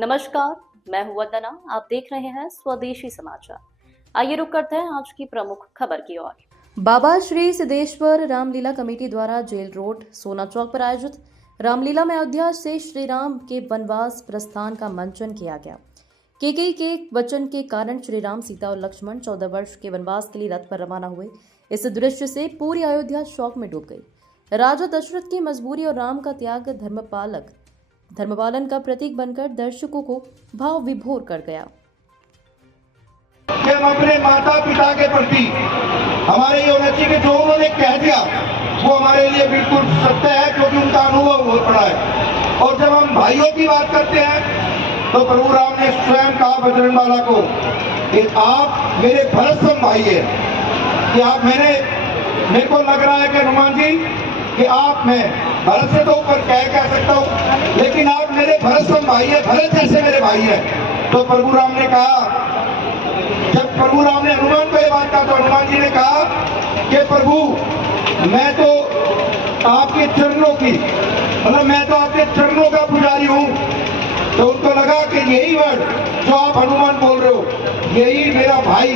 नमस्कार, मैं हूं वंदना। आप देख रहे हैं स्वदेशी समाचार। आइए रुक करते हैं आज की प्रमुख खबर की ओर। बाबा श्री सिद्धेश्वर रामलीला कमेटी द्वारा जेल रोड सोना चौक पर आयोजित रामलीला में अयोध्या से श्री राम के वनवास प्रस्थान का मंचन किया गया। कैकेयी के वचन के कारण श्री राम, सीता और लक्ष्मण 14 वर्ष के वनवास के लिए रथ पर रवाना हुए। इस दृश्य से पूरी अयोध्या शोक में डूब गई। राजा दशरथ की मजबूरी और राम का त्याग धर्मपालन का प्रतीक बनकर दर्शकों को भाव विभोर कर गया। हम अपने माता पिता के प्रति हमारे ये होना चाहिए कि जो उन्होंने कह दिया वो हमारे लिए बिल्कुल सत्य है, क्योंकि उनका अनुभव बहुत बड़ा है। और जब हम भाइयों की बात करते हैं तो प्रभु राम ने स्वयं कहा बजरंगबाला को कि आप मेरे भरत सम भाई है, कि आप मेरे को लग रहा है कि हनुमान जी कि आप मैं भरत से तो ऊपर कह सकता हूँ, लेकिन आप मेरे भरत सम भाई है, भरत जैसे मेरे भाई है। तो प्रभु राम ने कहा, जब प्रभु राम ने हनुमान को ये बात कहा तो हनुमान जी ने कहा कि प्रभु मैं तो आपके चरणों की मैं तो आपके चरणों का पुजारी हूँ। तो उनको लगा कि यही वर्ड जो आप हनुमान बोल रहे हो, यही मेरा भाई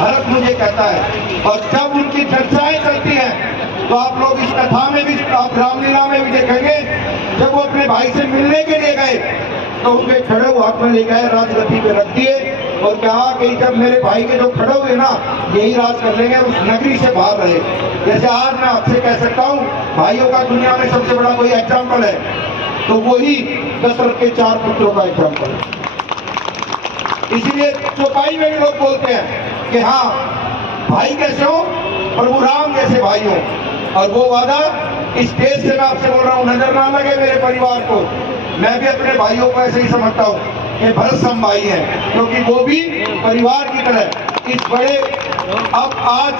भरत मुझे कहता है। और जब उनकी चर्चाएं चलती हैं तो आप लोग इस कथा में भी, आप रामलीला में भी देखेंगे, जब वो अपने भाई से मिलने के लिए गए तो उनके खड़े हाथ में ले गए, राजगद्दी पे रख दिए और कहा कि जब मेरे भाई के जो खड़े हुए ना यही राज कर लेंगे, उस नगरी से बाहर रहे। जैसे आज मैं आपसे कह सकता हूँ भाइयों का दुनिया में सबसे बड़ा कोई एग्जाम्पल है तो वही दशरथ के 4 पुत्रों का एग्जाम्पल है। इसीलिए चौपाई में भी लोग बोलते हैं कि हाँ भाई कैसे हो, प्रभु राम जैसे भाई हो। और वो वादा इस देश से मैं आपसे बोल रहा हूँ, नजर ना लगे मेरे परिवार को, मैं भी अपने भाइयों को ऐसे ही समझता हूँ कि भरत सम भाई है, क्योंकि वो भी परिवार की तरह इस बड़े। अब आज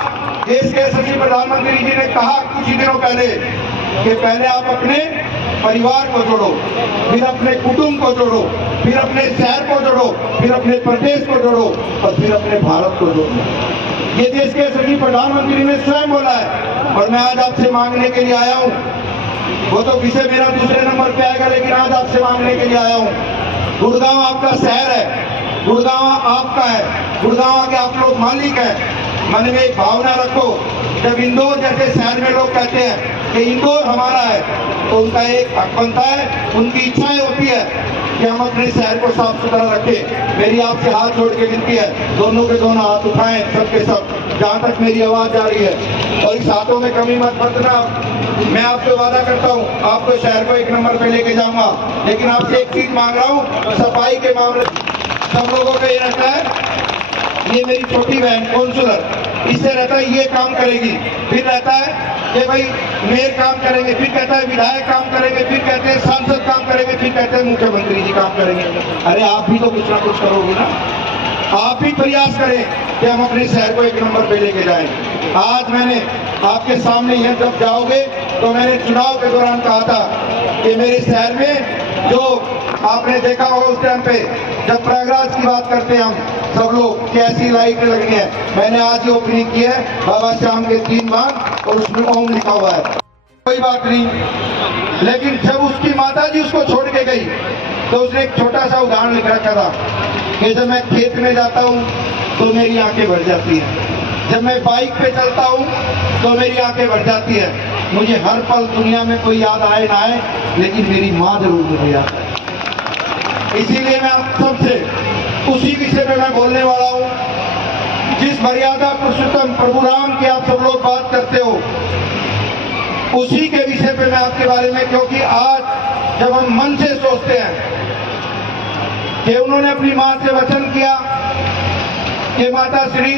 देश के यशस्वी प्रधानमंत्री जी ने कहा कुछ ही दिनों पहले कि पहले आप अपने परिवार को जोड़ो, फिर अपने कुटुंब को जोड़ो, फिर अपने शहर को जोड़ो, फिर अपने प्रदेश को जोड़ो और फिर अपने भारत को जोड़ो। ये देश के यशस्वी प्रधानमंत्री ने स्वयं बोला है और मैं आज आपसे मांगने के लिए आया हूँ। वो तो विषय मेरा दूसरे नंबर पे आएगा, लेकिन आज आपसे मांगने के लिए आया हूँ। गुड़गांव आपका शहर है, गुड़गांव आपका है, गुड़गांव के आप लोग मालिक हैं। मन में एक भावना रखो, जब इंदौर जैसे शहर में लोग कहते हैं कि इंदौर हमारा है तो उनका एक हक बनता है, उनकी इच्छाएं होती है कि हम अपने शहर को साफ सुथरा रखें। मेरी आपसे हाथ जोड़ के विनती है, दोनों के दोनों हाथ उठाएं, सबके सब, जहाँ तक मेरी आवाज जा रही है। और इस हाथों में कमी मत बरतना। मैं आपसे वादा करता हूँ आपको शहर को 1 नंबर पे लेके जाऊंगा, लेकिन आपसे एक चीज मांग रहा हूँ, सफाई के मामले सब लोगों का ये रहता है, ये मेरी छोटी बहन काउंसलर, इससे रहता है ये काम करेगी, फिर रहता है कि भाई मेयर काम करेंगे, फिर कहता है विधायक काम करेंगे, फिर कहते हैं सांसद काम करेंगे, फिर कहते हैं मुख्यमंत्री जी काम करेंगे। अरे आप भी तो कुछ ना कुछ करोगे ना, आप भी प्रयास करें कि हम अपने शहर को 1 नंबर पे लेके जाएं। आज मैंने आपके सामने यहाँ जब जाओगे तो मैंने चुनाव के दौरान कहा था कि मेरे शहर में जो आपने देखा होगा उस टाइम पे जब प्रयागराज की बात करते हैं हम सब लोग कैसी लाइट लगनी है, मैंने आज ही ओपनिंग की है बाबा श्याम के 3 बाग और उसमें ओम लिखा हुआ है। कोई बात नहीं, लेकिन जब उसकी माता जी उसको छोड़ के गई तो उसने एक छोटा सा उदाहरण लिख रखा था कि जब मैं खेत में जाता हूँ तो मेरी आंखें भर जाती हैं, जब मैं बाइक पे चलता हूँ तो मेरी आंखें भर जाती है। मुझे हर पल दुनिया में कोई याद आए ना आए, लेकिन मेरी माँ जरूर मुझे याद है। इसीलिए मैं आप सबसे उसी विषय में मैं बोलने वाला हूँ, जिस मर्यादा पुरुषोत्तम प्रभु राम की आप सब लोग बात करते हो, उसी के विषय पे मैं आपके बारे में, क्योंकि आज जब हम मन से सोचते हैं कि उन्होंने अपनी माँ से वचन किया कि माता श्री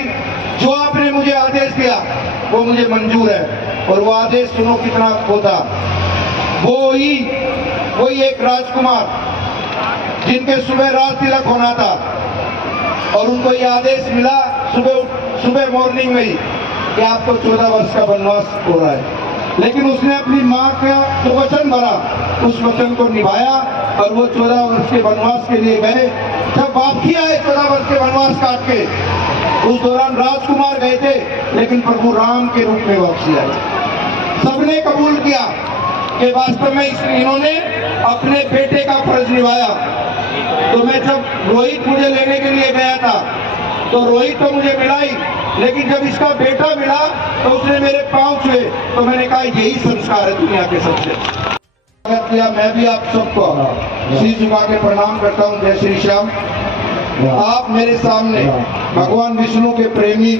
जो आपने मुझे आदेश दिया वो मुझे मंजूर है, और वो आदेश सुनो कितना होता। वही एक राजकुमार जिनके सुबह राज तिलक होना था और उनको ये आदेश मिला सुबह मॉर्निंग में ही कि आपको 14 वर्ष का वनवास हो रहा है, लेकिन उसने अपनी माँ का जो वचन भरा उस वचन को निभाया और वो 14 वर्ष के वनवास के लिए गए। जब वापसी आए 14 वर्ष के वनवास काट के, उस दौरान राजकुमार गए थे लेकिन प्रभु राम के रूप में वापसी आए। सबने कबूल किया कि वास्तव में इन्होंने अपने बेटे का फर्ज निभाया। तो मैं जब रोहित मुझे लेने के लिए गया था तो रोहित तो मुझे मिला ही, लेकिन जब इसका बेटा मिला तो उसने मेरे पांव छुए, तो मैंने कहा यही संस्कार है दुनिया के सबसे। स्वागत किया। मैं भी आप सबको शीश झुका के प्रणाम करता हूँ। जय श्री श्याम। आप मेरे सामने भगवान विष्णु के प्रेमी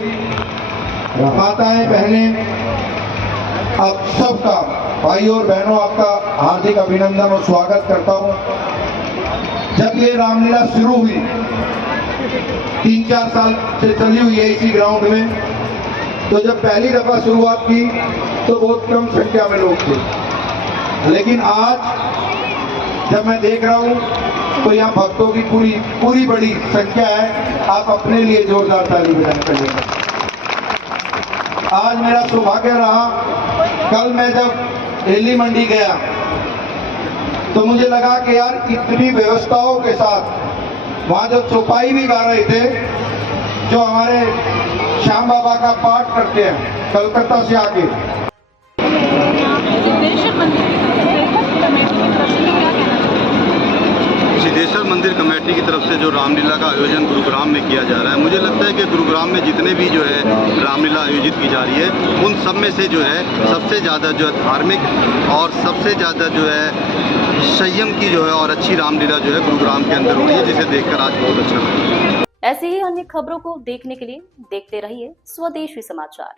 माताएं बहनें, आप सबका भाइयों और बहनों आपका हार्दिक अभिनंदन और स्वागत करता हूँ। जब ये रामलीला शुरू हुई 3-4 साल से चली हुई है इसी ग्राउंड में, तो जब पहली दफा शुरुआत की तो बहुत कम संख्या में लोग थे, लेकिन आज जब मैं देख रहा हूँ तो यहाँ भक्तों की पूरी बड़ी संख्या है। आप अपने लिए जोरदार ताली बजाने करिएगा। आज मेरा सौभाग्य रहा, कल मैं जब दिल्ली मंडी गया तो मुझे लगा कि यार इतनी व्यवस्थाओं के साथ वहाँ जो चौपाई भी गा रहे थे, जो हमारे श्याम बाबा का पाठ करते हैं कलकत्ता से आके, सिद्धेश्वर मंदिर कमेटी की तरफ से जो रामलीला का आयोजन गुरुग्राम में किया जा रहा है, मुझे लगता है कि गुरुग्राम में जितने भी जो है रामलीला आयोजित की जा रही है, उन सब में से जो है सबसे ज़्यादा जो है धार्मिक और सबसे ज़्यादा जो है संयम की जो है और अच्छी रामलीला जो है गुरुग्राम के अंदर हो रही है, जिसे देखकर आज बहुत अच्छा लगा। ऐसी ही अन्य खबरों को देखने के लिए देखते रहिए स्वदेशी समाचार।